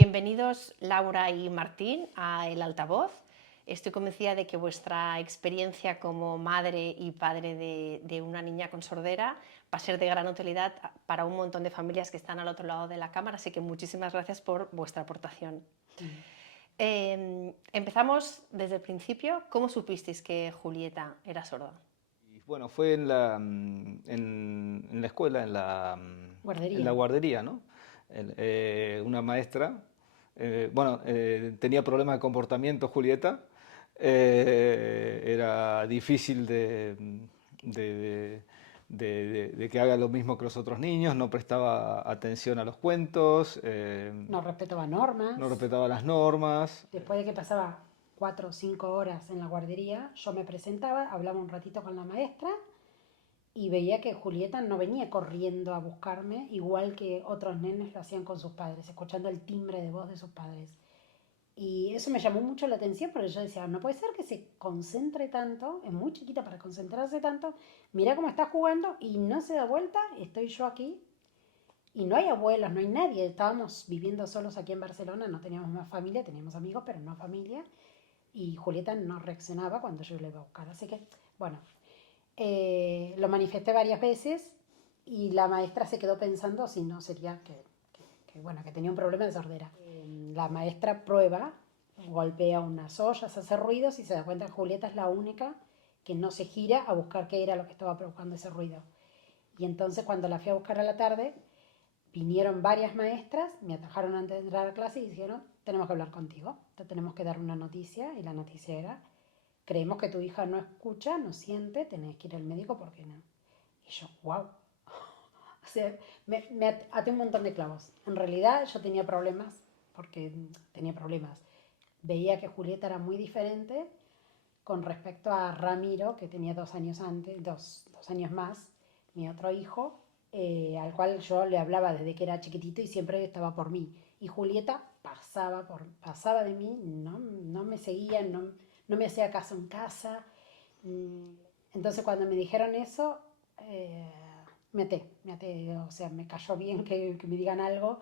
Bienvenidos Laura y Martín a El Altavoz. Estoy convencida de que vuestra experiencia como madre y padre de una niña con sordera va a ser de gran utilidad para un montón de familias que están al otro lado de la cámara, así que muchísimas gracias por vuestra aportación. Empezamos desde el principio. ¿Cómo supisteis que Julieta era sorda? Y bueno, fue en la escuela, en la Guardería. guardería, ¿no? Una maestra, tenía problemas de comportamiento Julieta, era difícil de- de que haga lo mismo que los otros niños, no prestaba atención a los cuentos, No respetaba normas. no respetaba las normas. Después de que pasaba 4 o 5 horas en la guardería, yo me presentaba, hablaba un ratito con la maestra y veía que Julieta no venía corriendo a buscarme, igual que otros nenes lo hacían con sus padres, escuchando el timbre de voz de sus padres. Y eso me llamó mucho la atención porque yo decía, no puede ser que se concentre tanto, es muy chiquita para concentrarse tanto, mira cómo está jugando y no se da vuelta, estoy yo aquí. Y no hay abuelos, no hay nadie. Estábamos viviendo solos aquí en Barcelona, no teníamos más familia, teníamos amigos, pero no familia. Y Julieta no reaccionaba cuando yo la iba a buscar. Así que, bueno, lo manifesté varias veces y la maestra se quedó pensando si no sería bueno, que tenía un problema de sordera. La maestra prueba, golpea unas ollas, hace ruidos y se da cuenta que Julieta es la única que no se gira a buscar qué era lo que estaba provocando ese ruido. Y entonces cuando la fui a buscar a la tarde, vinieron varias maestras, me atajaron antes de entrar a clase y dijeron, tenemos que hablar contigo, te tenemos que dar una noticia. Y la noticia era, creemos que tu hija no escucha, no siente, tenés que ir al médico porque no. Y yo, wow. O sea, me até un montón de clavos. En realidad yo tenía problemas, porque tenía problemas. Veía que Julieta era muy diferente con respecto a Ramiro, que tenía 2 años antes, dos años más, mi otro hijo, al cual yo le hablaba desde que era chiquitito y siempre estaba por mí. Y Julieta pasaba de mí, no me seguía, no me hacía caso en casa. Entonces cuando me dijeron eso, eh, me até, o sea, me cayó bien que me digan algo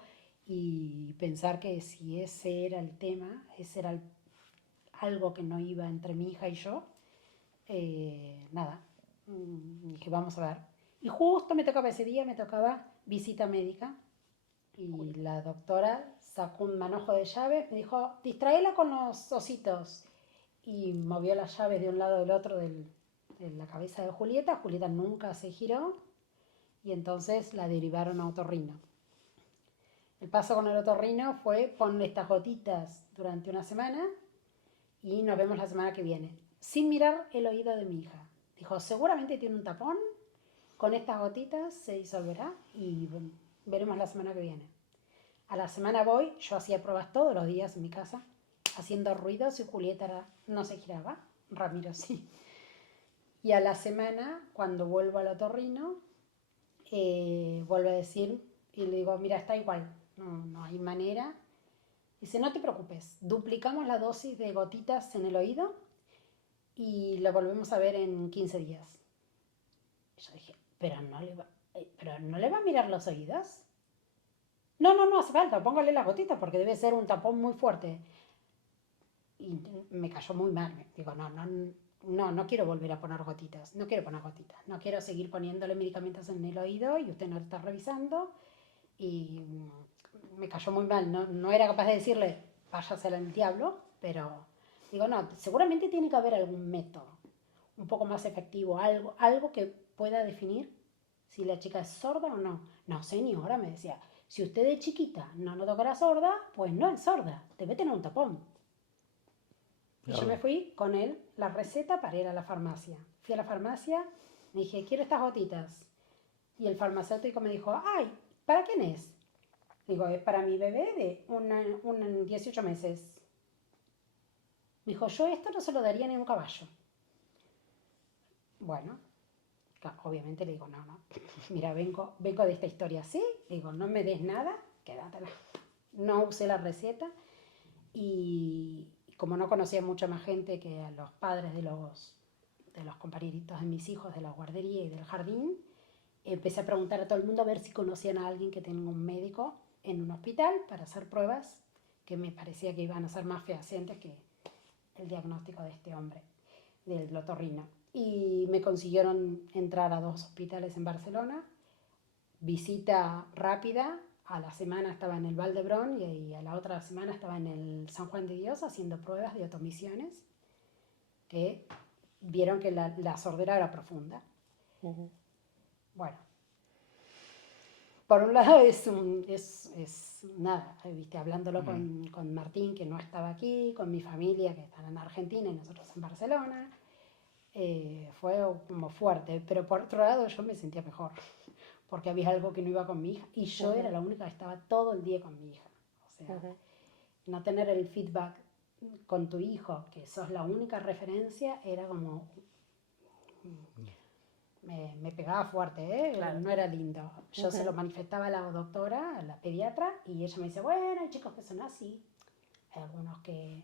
y pensar que si ese era el tema, ese era algo que no iba entre mi hija y yo, nada, dije, vamos a ver. Y justo me tocaba ese día, me tocaba visita médica y la doctora sacó un manojo de llaves, me dijo, distraela con los ositos. Y movió las llaves de un lado del otro de la cabeza de Julieta. Julieta nunca se giró y entonces la derivaron a otorrino. El paso con el otorrino fue ponerle estas gotitas durante una semana y nos vemos la semana que viene. Sin mirar el oído de mi hija. Dijo, seguramente tiene un tapón, con estas gotitas se disolverá y veremos la semana que viene. A la semana voy, yo hacía pruebas todos los días en mi casa, haciendo ruidos y Julieta no se giraba, Ramiro sí. Y a la semana, cuando vuelvo al otorrino, vuelve a decir, y le digo, mira, está igual, no hay manera. Dice, no te preocupes, duplicamos la dosis de gotitas en el oído y lo volvemos a ver en 15 días. Y yo dije, pero no le va a mirar los oídos. No hace falta, póngale las gotitas porque debe ser un tapón muy fuerte. Y me cayó muy mal. Digo, no quiero volver a poner gotitas, no quiero poner gotitas, no quiero seguir poniéndole medicamentos en el oído y usted no lo está revisando. Y me cayó muy mal, no era capaz de decirle, váyase al diablo, pero digo, no, seguramente tiene que haber algún método un poco más efectivo, algo que pueda definir si la chica es sorda o no. No, señora, me decía, si usted de chiquita no notó que era sorda, pues no es sorda, debe tener un tapón. Y yo me Claro. fui con él, la receta para ir a la farmacia. Fui a la farmacia, me dije, quiero estas gotitas. Y el farmacéutico me dijo, ay, ¿para quién es? Digo, es para mi bebé de 18 meses. Me dijo, yo esto no se lo daría ni a un caballo. Bueno, obviamente le digo, no, mira, vengo de esta historia así, le digo, no me des nada, quédatela. No usé la receta y como no conocía mucha más gente que a los padres de los compañeritos de mis hijos de la guardería y del jardín, empecé a preguntar a todo el mundo a ver si conocían a alguien que tenga un médico en un hospital para hacer pruebas que me parecía que iban a ser más fehacientes que el diagnóstico de este hombre, del otorrino. Y me consiguieron entrar a 2 hospitales en Barcelona, visita rápida, a la semana estaba en el Valdebrón y a la otra semana estaba en el San Juan de Dios haciendo pruebas de otomisiones que vieron que la sordera era profunda. Bueno, por un lado es nada, ¿viste? Hablándolo con Martín, que no estaba aquí, con mi familia, que están en Argentina y nosotros en Barcelona, fue como fuerte, pero por otro lado yo me sentía mejor, porque había algo que no iba con mi hija, y yo era la única que estaba todo el día con mi hija. O sea, no tener el feedback con tu hijo, que sos la única referencia, era como... Me pegaba fuerte, ¿eh? Claro. No era lindo. Yo se lo manifestaba a la doctora, a la pediatra, y ella me dice, bueno, hay chicos que son así. Hay algunos que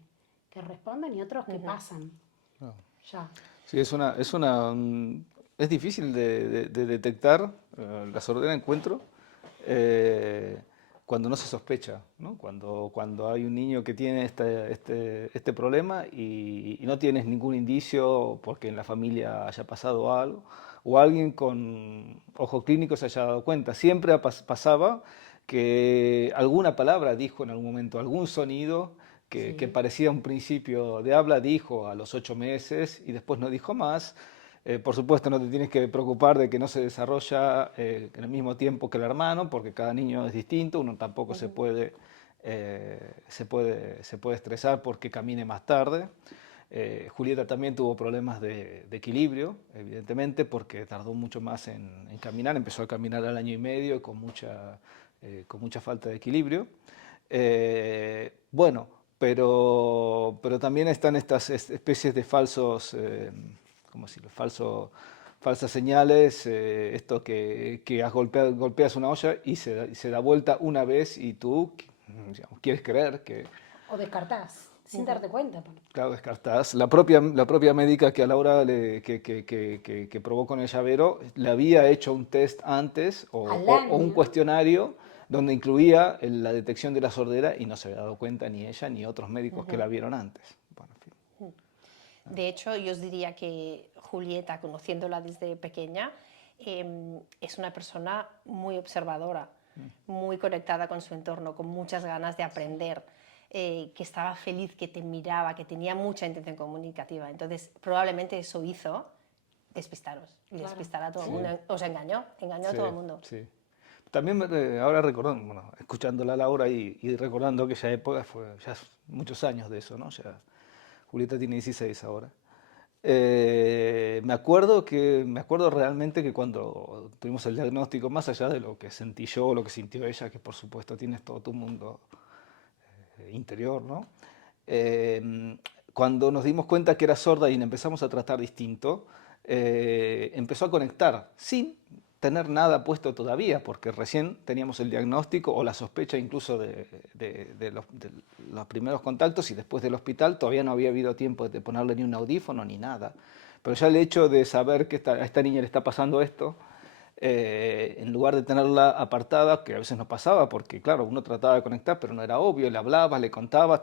responden y otros que pasan. No. Ya. Sí, es difícil de detectar la sordera de encuentro cuando no se sospecha, ¿no? Cuando hay un niño que tiene este problema y no tienes ningún indicio porque en la familia haya pasado algo o alguien con ojo clínico se haya dado cuenta. Siempre pasaba que alguna palabra dijo en algún momento, algún sonido que parecía un principio de habla, dijo a los 8 meses y después no dijo más. Por supuesto, no te tienes que preocupar de que no se desarrolla en el mismo tiempo que el hermano, porque cada niño es distinto, uno tampoco se puede estresar porque camine más tarde. Julieta también tuvo problemas de equilibrio, evidentemente, porque tardó mucho más en caminar, empezó a caminar al 1 año y medio con mucha falta de equilibrio. Bueno, pero también están estas especies de falsos, ¿cómo decirlo? Falsas señales, esto que golpeas una olla y se da vuelta una vez y tú, digamos, quieres creer que... O descartás, sin darte cuenta. Claro, descartás. La propia médica que a Laura que probó con el llavero le había hecho un test antes o un cuestionario donde incluía la detección de la sordera y no se había dado cuenta ni ella ni otros médicos que la vieron antes. Bueno, en fin. De hecho, yo os diría que Julieta, conociéndola desde pequeña, es una persona muy observadora, muy conectada con su entorno, con muchas ganas de aprender, que estaba feliz, que te miraba, que tenía mucha intención comunicativa. Entonces, probablemente eso hizo despistaros y despistar a todo el mundo. Os engañó a todo el mundo. Sí. También ahora recordando, bueno, escuchándola a Laura y recordando aquella época, fue ya muchos años de eso, ¿no? Ya, Julieta tiene 16 ahora. Me acuerdo realmente que cuando tuvimos el diagnóstico, más allá de lo que sentí yo o lo que sintió ella, que por supuesto tienes todo tu mundo interior, ¿no? Cuando nos dimos cuenta que era sorda y la empezamos a tratar distinto, empezó a conectar sin tener nada puesto todavía, porque recién teníamos el diagnóstico o la sospecha incluso de los primeros contactos y después del hospital todavía no había habido tiempo de ponerle ni un audífono ni nada. Pero ya el hecho de saber que a esta niña le está pasando esto, en lugar de tenerla apartada, que a veces no pasaba, porque claro, uno trataba de conectar, pero no era obvio, le hablabas, le contabas,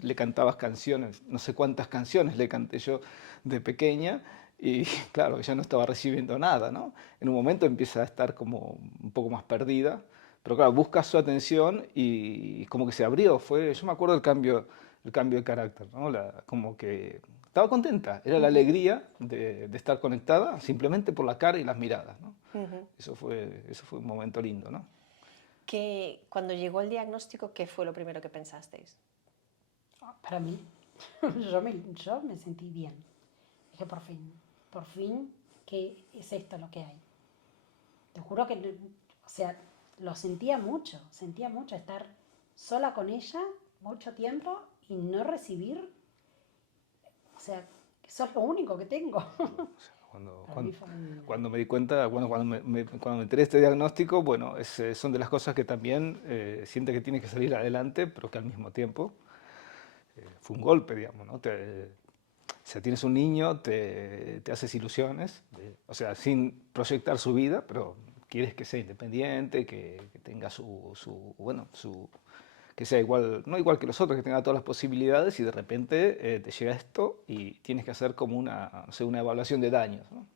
le cantabas canciones, no sé cuántas canciones le canté yo de pequeña, y claro, ella no estaba recibiendo nada, ¿no? En un momento empieza a estar como un poco más perdida, pero claro, busca su atención y como que se abrió, yo me acuerdo el cambio de carácter, ¿no? Como que estaba contenta, era la alegría de estar conectada simplemente por la cara y las miradas, ¿no? Eso fue un momento lindo, ¿no? Cuando llegó el diagnóstico, ¿qué fue lo primero que pensasteis? Para mí, yo me sentí bien. Dije, por fin, ¿qué es esto lo que hay? Te juro que, o sea, lo sentía mucho estar sola con ella mucho tiempo y no recibir, o sea, eso es lo único que tengo. Cuando me di cuenta, bueno, cuando me enteré de este diagnóstico, bueno, son de las cosas que también siente que tiene que salir adelante, pero que al mismo tiempo fue un golpe, digamos, ¿no? O sea, tienes un niño, te haces ilusiones, o sea, sin proyectar su vida, pero quieres que sea independiente, que tenga que sea igual, no igual que los otros, que tenga todas las posibilidades y de repente te llega esto y tienes que hacer como una, no sé, una evaluación de daños, ¿no?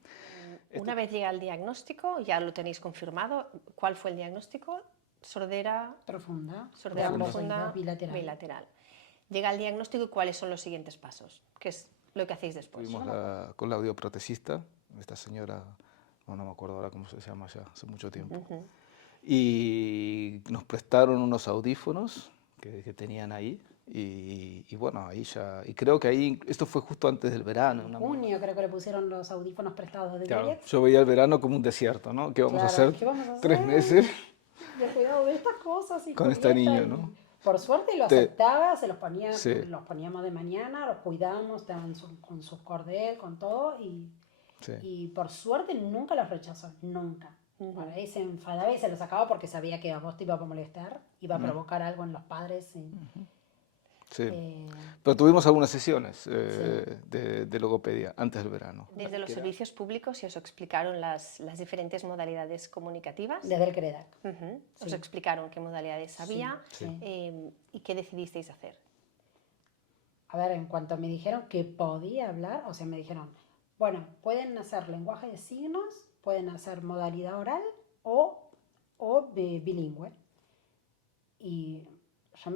Una vez llega el diagnóstico, ya lo tenéis confirmado. ¿Cuál fue el diagnóstico? Sordera Profunda, de sordera ambos profunda oídos, bilateral. bilateral. Llega el diagnóstico y ¿cuáles son los siguientes pasos? ¿Qué es lo que hacéis después? Estuvimos con la audioprotesista, esta señora, no me acuerdo ahora cómo se llama ya, hace mucho tiempo, y nos prestaron unos audífonos que tenían ahí, y bueno, ahí ya, y creo que ahí, esto fue justo antes del verano. En junio creo que le pusieron los audífonos prestados de Claro, Goyex. yo veía el verano como un desierto, ¿no? ¿Qué vamos a Claro, hacer? ¿qué vamos a hacer? 3 meses De cuidado de estas cosas y con esta Julieta, niña, y ¿no? por suerte lo Te- aceptaba, se los ponía, Sí. los poníamos de mañana, los cuidábamos, estaban con sus cordel, con todo, Sí. y por suerte nunca los rechazó, nunca. Por ahí se enfadaba y se los sacaba porque sabía que a vos te iba a molestar, iba a provocar algo en los padres. Sí. Eh, Pero tuvimos algunas sesiones de logopedia antes del verano. Desde los servicios públicos, ¿y os explicaron las diferentes modalidades comunicativas? desde el CREDAC. Os Sí. explicaron qué modalidades había Sí. y qué decidisteis hacer. A ver, en cuanto me dijeron que podía hablar, o sea, me dijeron, bueno, pueden hacer lenguaje de signos, pueden hacer modalidad oral o bilingüe. Y yo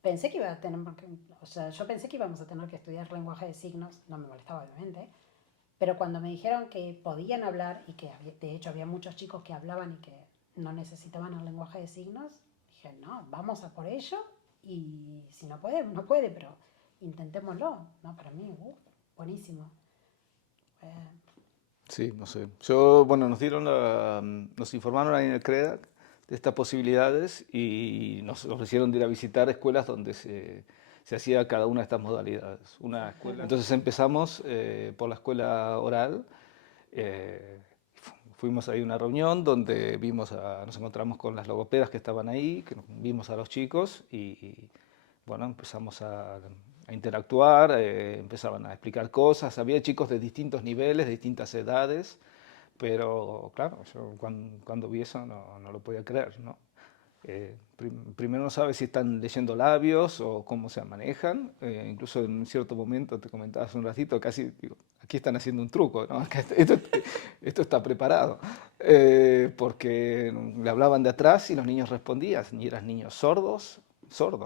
pensé que iba a tener, o sea, yo pensé que íbamos a tener que estudiar lenguaje de signos, no me molestaba obviamente, pero cuando me dijeron que podían hablar y que de hecho había muchos chicos que hablaban y que no necesitaban el lenguaje de signos, dije, no, vamos a por ello y si no puede, no puede, pero intentémoslo. No, para mí, buenísimo. Sí, no sé. Bueno, nos informaron ahí en el CREDAC de estas posibilidades y nos ofrecieron de ir a visitar escuelas donde se hacía cada una de estas modalidades. Una escuela. Entonces empezamos por la escuela oral. Fuimos ahí a una reunión donde nos encontramos con las logopedas que estaban ahí, que vimos a los chicos y bueno, empezamos a interactuar, empezaban a explicar cosas. Había chicos de distintos niveles, de distintas edades, pero claro, yo cuando vi eso no lo podía creer, ¿no? Primero no sabes si están leyendo labios o cómo se manejan. Incluso en un cierto momento, te comentaba hace un ratito, casi digo, aquí están haciendo un truco, ¿no? Esto está preparado. Porque le hablaban de atrás y los niños respondían, y eran niños sordos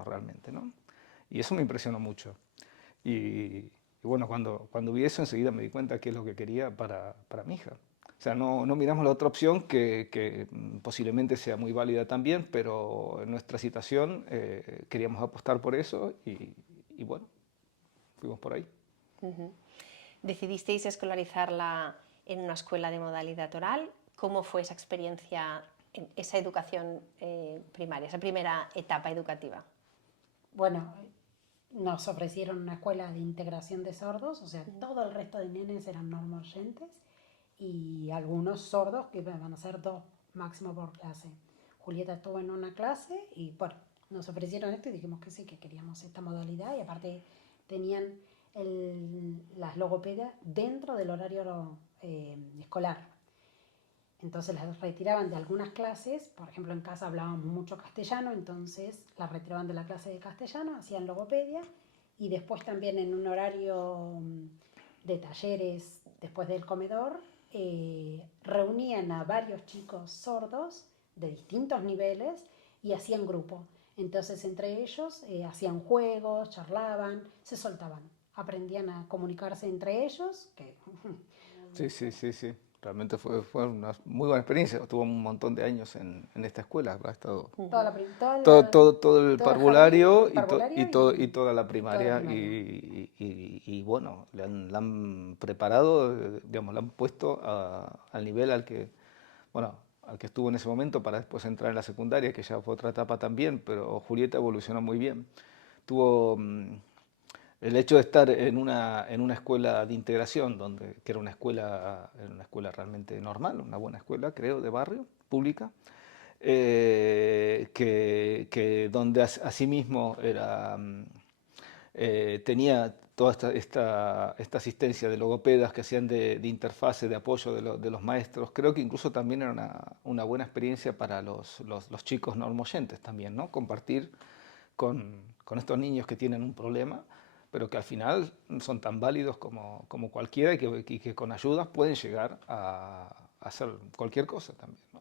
realmente, ¿no? Y eso me impresionó mucho. Y bueno, cuando vi eso enseguida me di cuenta que es lo que quería para mi hija. O sea, no miramos la otra opción que posiblemente sea muy válida también, pero en nuestra situación queríamos apostar por eso y bueno, fuimos por ahí. Decidisteis escolarizarla en una escuela de modalidad oral. ¿Cómo fue esa experiencia, esa educación primaria, esa primera etapa educativa? Bueno, nos ofrecieron una escuela de integración de sordos, o sea, todo el resto de nenes eran normoyentes y algunos sordos que van a ser 2 máximo por clase. Julieta estuvo en una clase y bueno, nos ofrecieron esto y dijimos que sí, que queríamos esta modalidad y aparte tenían las logopedas dentro del horario escolar. Entonces las retiraban de algunas clases, por ejemplo en casa hablábamos mucho castellano, entonces las retiraban de la clase de castellano, hacían logopedia y después también en un horario de talleres después del comedor reunían a varios chicos sordos de distintos niveles y hacían grupo. Entonces entre ellos hacían juegos, charlaban, se soltaban, aprendían a comunicarse entre ellos. Sí. Realmente fue una muy buena experiencia. Tuvo un montón de años en esta escuela. Ha estado todo el parvulario y toda la primaria. Y bueno, la han preparado, digamos, la han puesto al nivel al que estuvo en ese momento para después entrar en la secundaria, que ya fue otra etapa también, pero Julieta evolucionó muy bien. Tuvo el hecho de estar en una escuela de integración, que era una escuela realmente normal, una buena escuela, creo, de barrio, pública, donde asimismo tenía toda esta asistencia de logopedas que hacían de interfase, de apoyo de los maestros. Creo que incluso también era una buena experiencia para los chicos normoyentes también, ¿no? Compartir con estos niños que tienen un problema, pero que al final son tan válidos como cualquiera y que con ayudas pueden llegar a hacer cualquier cosa también, ¿no?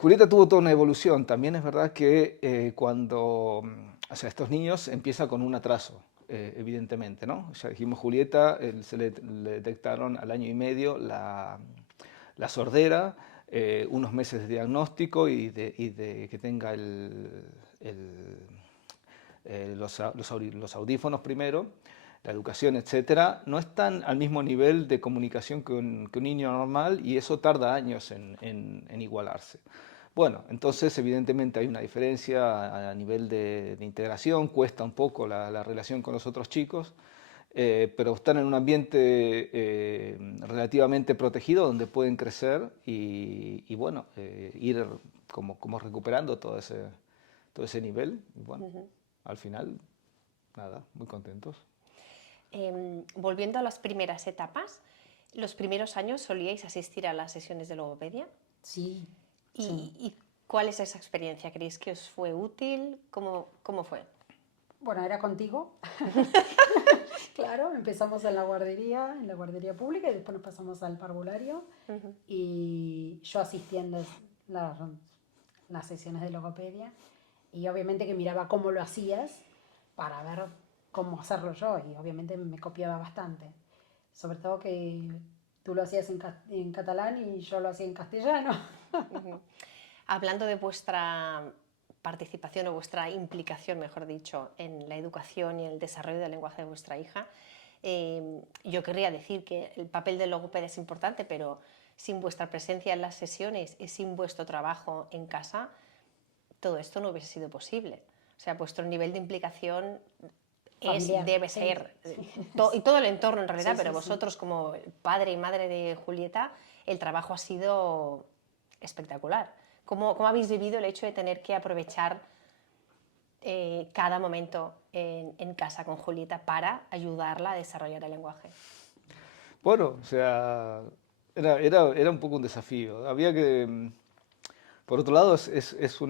Julieta tuvo toda una evolución. También es verdad que o sea, estos niños empiezan con un atraso, evidentemente, ¿no? Ya dijimos, Julieta le detectaron al año y medio la sordera, unos meses de diagnóstico y de que tenga los audífonos primero, la educación, etcétera, no están al mismo nivel de comunicación que un niño normal y eso tarda años en igualarse. Bueno, entonces evidentemente hay una diferencia a nivel de integración, cuesta un poco la relación con los otros chicos, pero están en un ambiente relativamente protegido donde pueden crecer y bueno, ir como recuperando todo ese nivel. Y bueno, al final, nada, muy contentos. Volviendo a las primeras etapas, los primeros años solíais asistir a las sesiones de logopedia. Sí, ¿Y, sí. y cuál es esa experiencia? ¿Creéis que os fue útil? ¿Cómo fue? Bueno, era contigo. Claro, empezamos en la guardería pública y después nos pasamos al parvulario. Y yo asistía en las sesiones de logopedia y obviamente que miraba cómo lo hacías para ver cómo hacerlo yo y obviamente me copiaba bastante. Sobre todo que tú lo hacías en catalán y yo lo hacía en castellano. Hablando de vuestra participación o vuestra implicación, mejor dicho, en la educación y el desarrollo del lenguaje de vuestra hija, yo querría decir que el papel del logopeda es importante, pero sin vuestra presencia en las sesiones y sin vuestro trabajo en casa, todo esto no hubiese sido posible. O sea, vuestro nivel de implicación Familiar, debe sí, ser, sí. y todo el entorno en realidad, Sí, pero sí, sí. vosotros como padre y madre de Julieta, el trabajo ha sido espectacular. ¿Cómo habéis vivido el hecho de tener que aprovechar cada momento en casa con Julieta para ayudarla a desarrollar el lenguaje? Bueno, o sea, era un poco un desafío. Había que, por otro lado, es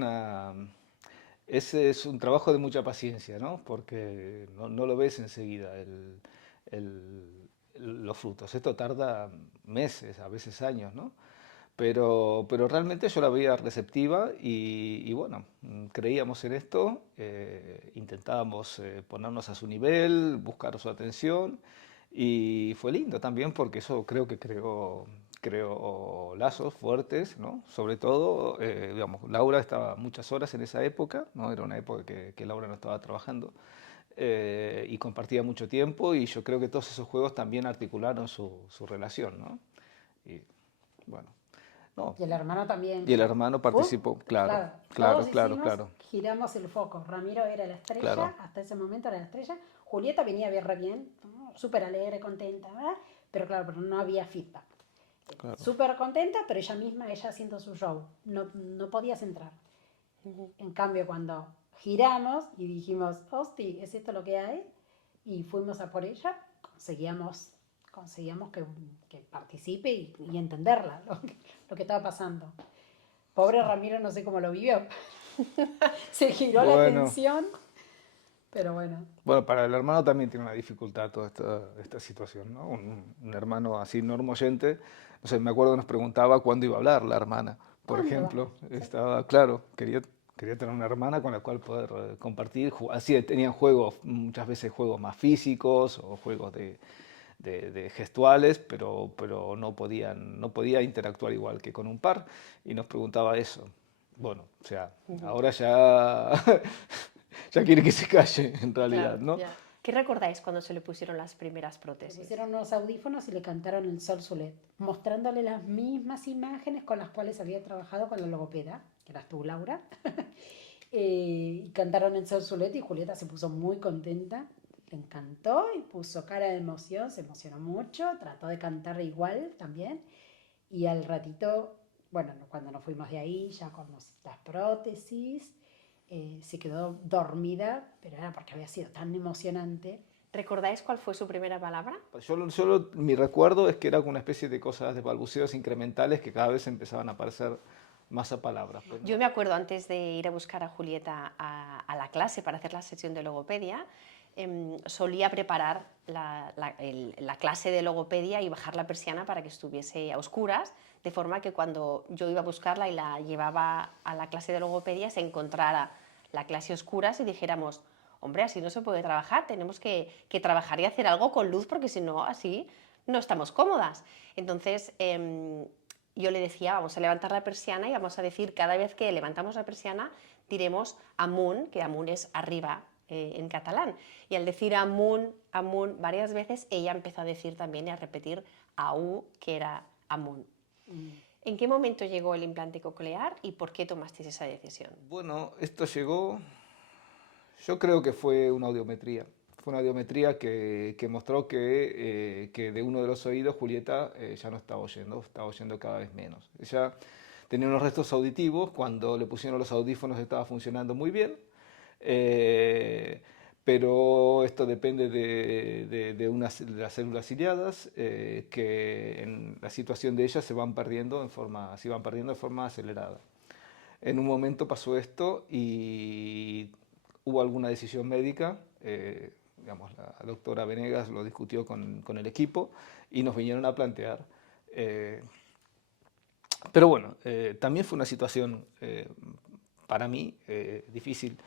un trabajo de mucha paciencia, ¿no? Porque no lo ves enseguida los frutos. Esto tarda meses, a veces años, ¿no? Pero realmente yo la veía receptiva y bueno, creíamos en esto, intentábamos ponernos a su nivel, buscar su atención y fue lindo también porque eso creo que creó lazos fuertes, ¿no? Sobre todo, digamos, Laura estaba muchas horas en esa época, ¿no? Era una época que Laura no estaba trabajando y compartía mucho tiempo y yo creo que todos esos juegos también articularon su relación, ¿no? Y bueno. No, Y el hermano también. y el hermano ¡Pum! participó, claro, Claro, todos claro, claro, hicimos, claro, giramos el foco. Ramiro era la claro, estrella, hasta ese momento era la estrella. Julieta venía bien, re bien, súper alegre, contenta, ¿verdad? Pero claro, pero no había feedback. claro. Súper contenta, pero ella haciendo su show. No podías entrar. En cambio, cuando giramos y dijimos, hosti, ¿es esto lo que hay? Y fuimos a por ella, conseguíamos que participe y entenderla, lo que estaba pasando. Pobre Ramiro, no sé cómo lo vivió. Se giró la Bueno, atención, pero bueno. bueno, para el hermano también tiene una dificultad toda esta situación, ¿no? Un hermano así normoyente, no sé, me acuerdo que nos preguntaba cuándo iba a hablar la hermana, por ¿Cuándo va? ejemplo, Sí. estaba claro, quería tener una hermana con la cual poder compartir, así tenían juegos, muchas veces juegos más físicos o juegos de gestuales, pero no podía interactuar igual que con un par y nos preguntaba eso. Bueno, o sea, ahora ya, ya quiere que se calle en realidad, Claro, ¿no? ya. ¿Qué recordáis cuando se le pusieron las primeras Le prótesis? pusieron unos audífonos y le cantaron el Sol Zulet, mostrándole las mismas imágenes con las cuales había trabajado con la logopeda, que eras tú, Laura. Y cantaron el Sol Zulet y Julieta se puso muy contenta, le encantó y puso cara de emoción, se emocionó mucho, trató de cantar igual también. Y al ratito, bueno, cuando nos fuimos de ahí, ya con las prótesis, se quedó dormida, pero era porque había sido tan emocionante. ¿Recordáis cuál fue su primera palabra? Mi recuerdo es que era una especie de cosas, de balbuceos incrementales que cada vez empezaban a aparecer más a palabras. Pues, ¿no? Yo me acuerdo antes de ir a buscar a Julieta a la clase para hacer la sesión de logopedia, solía preparar la clase de logopedia y bajar la persiana para que estuviese a oscuras, de forma que cuando yo iba a buscarla y la llevaba a la clase de logopedia se encontrara la clase a oscuras y dijéramos, hombre, así no se puede trabajar, tenemos que trabajar y hacer algo con luz porque si no, así no estamos cómodas. Entonces, yo le decía, vamos a levantar la persiana y vamos a decir, cada vez que levantamos la persiana, diremos amunt, que amunt es arriba en catalán. Y al decir amunt, amunt varias veces, ella empezó a decir también y a repetir au, que era amunt. ¿En qué momento llegó el implante coclear y por qué tomasteis esa decisión? Bueno, esto llegó, yo creo que fue una audiometría. Fue una audiometría que mostró que de uno de los oídos Julieta ya no estaba oyendo cada vez menos. Ella tenía unos restos auditivos, cuando le pusieron los audífonos estaba funcionando muy bien, pero esto depende de las células ciliadas, que en la situación de ellas se van perdiendo se iban perdiendo de forma acelerada. En un momento pasó esto y hubo alguna decisión médica, digamos, la doctora Venegas lo discutió con el equipo y nos vinieron a plantear. Pero bueno, también fue una situación para mí difícil,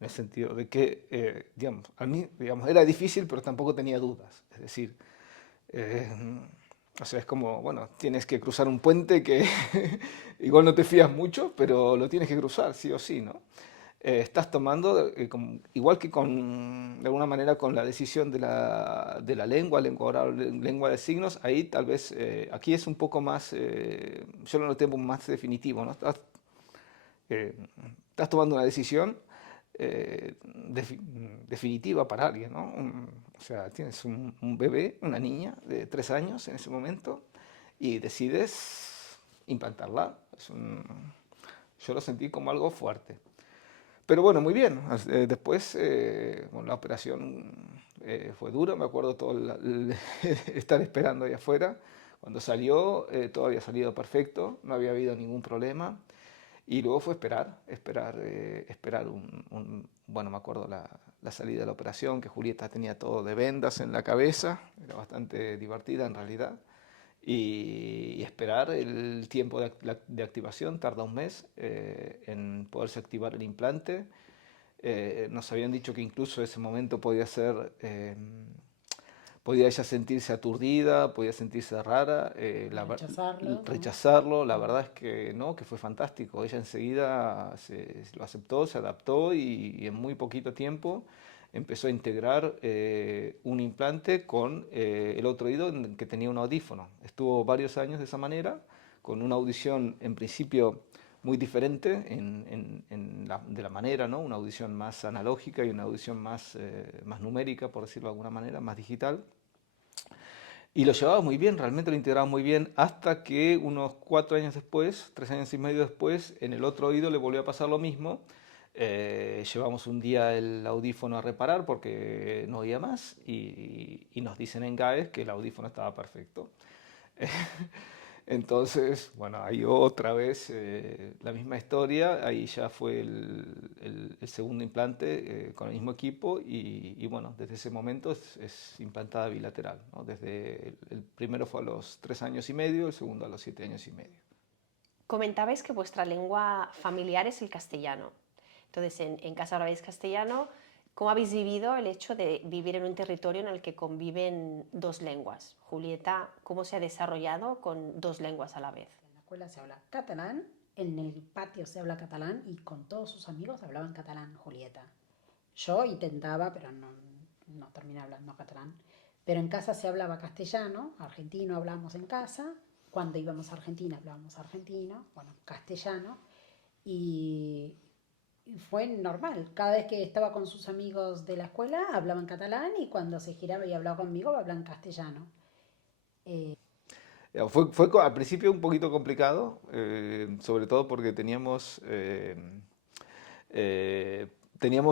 en el sentido de que, digamos, a mí, digamos, era difícil, pero tampoco tenía dudas. Es decir, o sea, es como, bueno, tienes que cruzar un puente que igual no te fías mucho, pero lo tienes que cruzar, sí o sí, ¿no? Estás tomando, igual que de alguna manera con la decisión de la lengua oral, lengua de signos, ahí tal vez, aquí es un poco más, yo lo noté más definitivo, ¿no? Estás tomando una decisión definitiva para alguien, ¿no? O sea, tienes un bebé, una niña de 3 años en ese momento y decides implantarla. Yo lo sentí como algo fuerte. Pero bueno, muy bien. Después, bueno, la operación fue dura, me acuerdo todo estar esperando ahí afuera. Cuando salió, todo había salido perfecto, no había habido ningún problema. Y luego fue esperar bueno, me acuerdo la salida de la operación, que Julieta tenía todo de vendas en la cabeza, era bastante divertida en realidad, y esperar el tiempo de activación, tarda un mes en poderse activar el implante. Nos habían dicho que incluso ese momento podía ella sentirse aturdida, podía sentirse rara, Rechazarlo. rechazarlo. La verdad es que no, que fue fantástico. Ella enseguida lo aceptó, se adaptó y en muy poquito tiempo empezó a integrar un implante con el otro oído en que tenía un audífono. Estuvo varios años de esa manera, con una audición en principio muy diferente de la manera, ¿no? Una audición más analógica y una audición más numérica, por decirlo de alguna manera, más digital. Y lo llevaba muy bien, realmente lo integraba muy bien, hasta que unos 4 años después, 3 años y medio después, en el otro oído le volvió a pasar lo mismo. Llevamos un día el audífono a reparar porque no oía más y nos dicen en GAES que el audífono estaba perfecto. Entonces, bueno, ahí otra vez la misma historia, ahí ya fue el segundo implante con el mismo equipo y bueno, desde ese momento es implantada bilateral, ¿no? Desde el primero fue a los 3 años y medio, el segundo a los 7 años y medio. Comentabais que vuestra lengua familiar es el castellano. Entonces, en casa habláis castellano. ¿Cómo habéis vivido el hecho de vivir en un territorio en el que conviven dos lenguas? Julieta, ¿cómo se ha desarrollado con dos lenguas a la vez? En la escuela se habla catalán, en el patio se habla catalán y con todos sus amigos hablaban catalán, Julieta. Yo intentaba, pero no terminé hablando catalán. Pero en casa se hablaba castellano, argentino hablábamos en casa. Cuando íbamos a Argentina hablábamos argentino, bueno, castellano. Y fue normal. Cada vez que estaba con sus amigos de la escuela hablaban catalán y cuando se giraba y hablaba conmigo hablaban castellano. Fue al principio un poquito complicado, sobre todo porque teníamos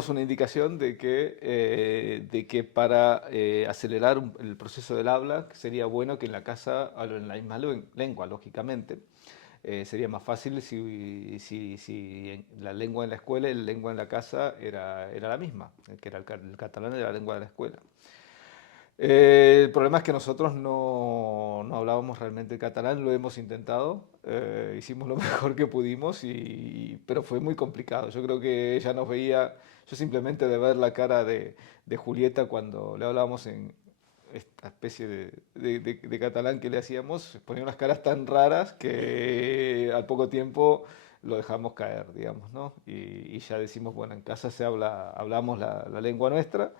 una indicación de que para acelerar el proceso del habla sería bueno que en la casa hablen la misma lengua, lógicamente. sería más fácil si la lengua en la escuela y la lengua en la casa era la misma, que era el catalán era la lengua de la escuela. El problema es que nosotros no hablábamos realmente catalán, lo hemos intentado, hicimos lo mejor que pudimos, pero fue muy complicado. Yo creo que ella nos veía, yo simplemente de ver la cara de Julieta cuando le hablábamos en esta especie de catalán que le hacíamos, ponía unas caras tan raras que al poco tiempo lo dejamos caer, digamos, ¿no? Y ya decimos, bueno, en casa hablamos la lengua nuestra.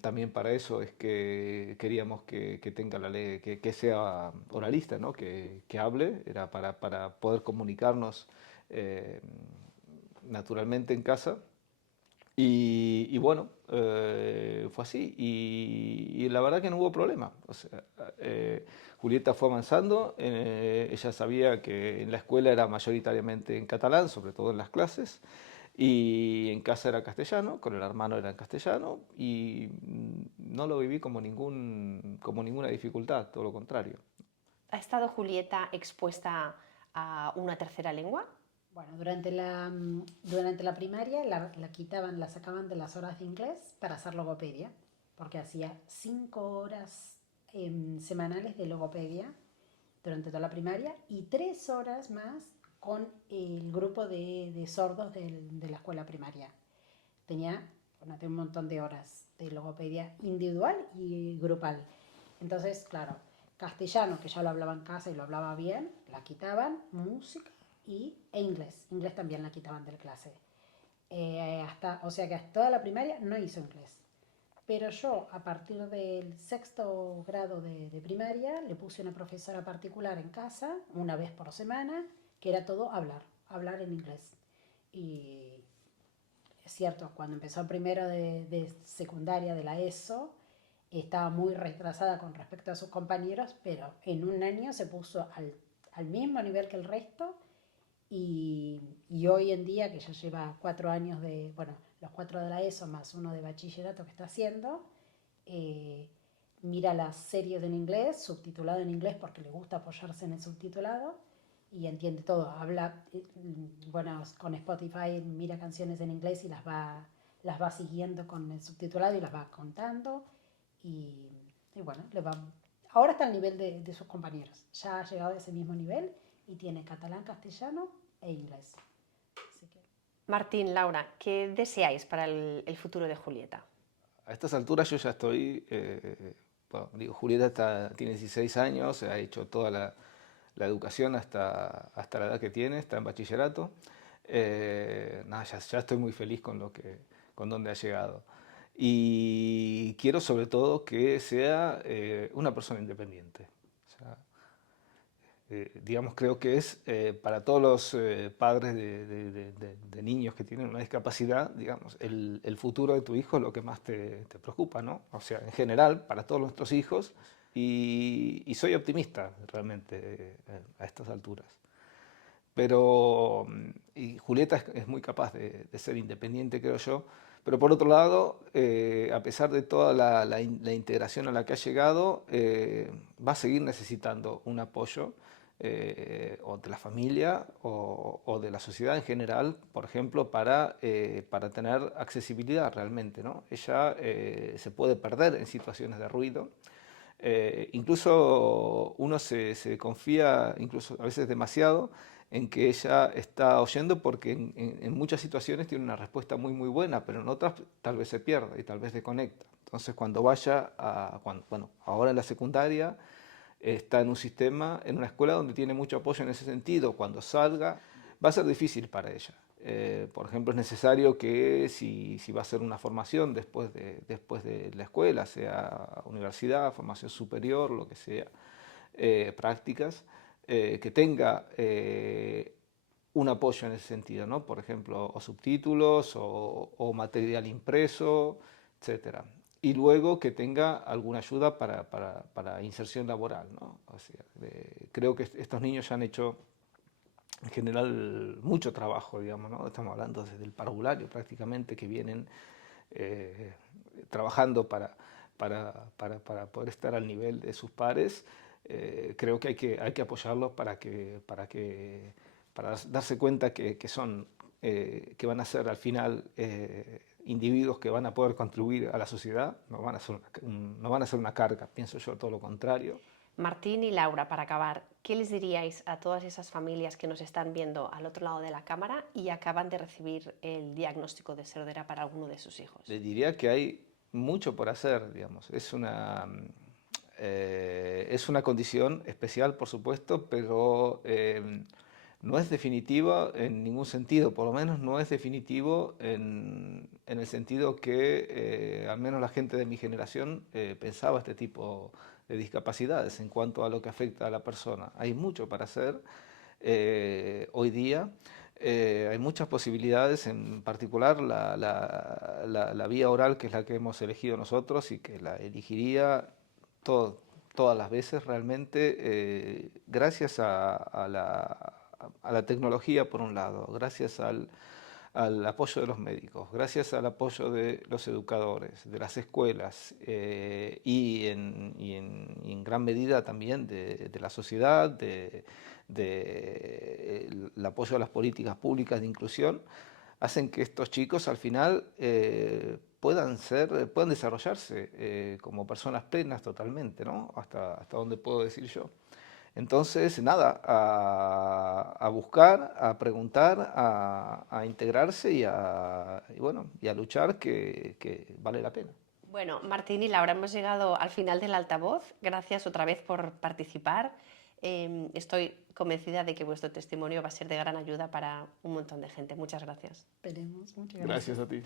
También para eso es que queríamos que tenga la ley, que sea oralista, ¿no? Que hable, era para poder comunicarnos eh, naturalmente en casa. Y bueno, fue así y la verdad que no hubo problema. O sea, Julieta fue avanzando, ella sabía que en la escuela era mayoritariamente en catalán, sobre todo en las clases, y en casa era castellano, con el hermano era en castellano, y no lo viví como ninguna dificultad, todo lo contrario. ¿Ha estado Julieta expuesta a una tercera lengua? Bueno, durante la primaria la quitaban, la sacaban de las horas de inglés para hacer logopedia, porque hacía 5 horas semanales de logopedia durante toda la primaria y 3 horas más con el grupo de sordos de la escuela primaria. Tenía un montón de horas de logopedia individual y grupal. Entonces, claro, castellano, que ya lo hablaba en casa y lo hablaba bien, la quitaban, música e inglés. Inglés también la quitaban de la clase. O sea que hasta toda la primaria no hizo inglés. Pero yo, a partir del sexto grado de primaria, le puse una profesora particular en casa, una vez por semana, que era todo hablar en inglés. Y es cierto, cuando empezó primero de secundaria de la ESO, estaba muy retrasada con respecto a sus compañeros, pero en un año se puso al mismo nivel que el resto y hoy en día, que ya lleva 4 años bueno, los 4 de la ESO más uno de bachillerato que está haciendo, eh, mira las series en inglés, subtitulado en inglés porque le gusta apoyarse en el subtitulado y entiende todo. Habla, bueno, con Spotify mira canciones en inglés y las va siguiendo con el subtitulado y las va contando y, y bueno, ahora está al nivel de sus compañeros. Ya ha llegado a ese mismo nivel y tiene catalán, castellano e inglés. Así que... Martín, Laura, ¿qué deseáis para el futuro de Julieta? A estas alturas yo ya estoy, bueno, digo, Julieta tiene 16 años, ha hecho toda la educación hasta la edad que tiene, está en bachillerato. Nada, ya estoy muy feliz con donde ha llegado. Y quiero sobre todo que sea una persona independiente. O sea, digamos, creo que es para todos los padres de niños que tienen una discapacidad, digamos, el futuro de tu hijo es lo que más te preocupa, ¿no? O sea, en general, para todos nuestros hijos, y soy optimista realmente a estas alturas. Pero y Julieta es muy capaz de ser independiente, creo yo. Pero por otro lado, a pesar de toda la integración a la que ha llegado, va a seguir necesitando un apoyo o de la familia o de la sociedad en general, por ejemplo, para tener accesibilidad realmente, ¿no? Ella se puede perder en situaciones de ruido. Incluso uno se confía, incluso a veces demasiado, en que ella está oyendo porque en muchas situaciones tiene una respuesta muy buena, pero en otras tal vez se pierde y tal vez desconecta. Entonces cuando vaya bueno, ahora en la secundaria está en un sistema, en una escuela donde tiene mucho apoyo en ese sentido, cuando salga va a ser difícil para ella. Por ejemplo, es necesario que si va a hacer una formación después de la escuela, sea universidad, formación superior, lo que sea, prácticas, que tenga un apoyo en ese sentido, ¿no? Por ejemplo, o subtítulos o material impreso, etcétera. Y luego que tenga alguna ayuda para inserción laboral, ¿no? O sea, creo que estos niños ya han hecho en general mucho trabajo, digamos, ¿no? Estamos hablando desde el parvulario prácticamente, que vienen trabajando para poder estar al nivel de sus pares. creo que hay que apoyarlos para darse cuenta que van a ser al final individuos que van a poder contribuir a la sociedad, no van a ser una carga, pienso yo, todo lo contrario. Martín y Laura, para acabar, ¿qué les diríais a todas esas familias que nos están viendo al otro lado de la cámara y acaban de recibir el diagnóstico de sordera para alguno de sus hijos? Les diría que hay mucho por hacer, digamos. Es una condición especial, por supuesto, pero no es definitiva en ningún sentido, por lo menos no es definitivo en el sentido que al menos la gente de mi generación pensaba este tipo de discapacidades en cuanto a lo que afecta a la persona. Hay mucho para hacer hoy día. Hay muchas posibilidades, en particular la vía oral, que es la que hemos elegido nosotros y que la elegiría todas las veces realmente, gracias a la tecnología por un lado, gracias al apoyo de los médicos, gracias al apoyo de los educadores, de las escuelas y en gran medida también de la sociedad, el apoyo a las políticas públicas de inclusión, hacen que estos chicos al final puedan desarrollarse como personas plenas totalmente, ¿no? Hasta donde puedo decir yo. Entonces, nada, a buscar, a preguntar, a integrarse y a luchar, que vale la pena. Bueno, Martín y Laura, hemos llegado al final del altavoz. Gracias otra vez por participar. Estoy convencida de que vuestro testimonio va a ser de gran ayuda para un montón de gente. Muchas gracias. Esperemos, muchas Gracias gracias. a ti.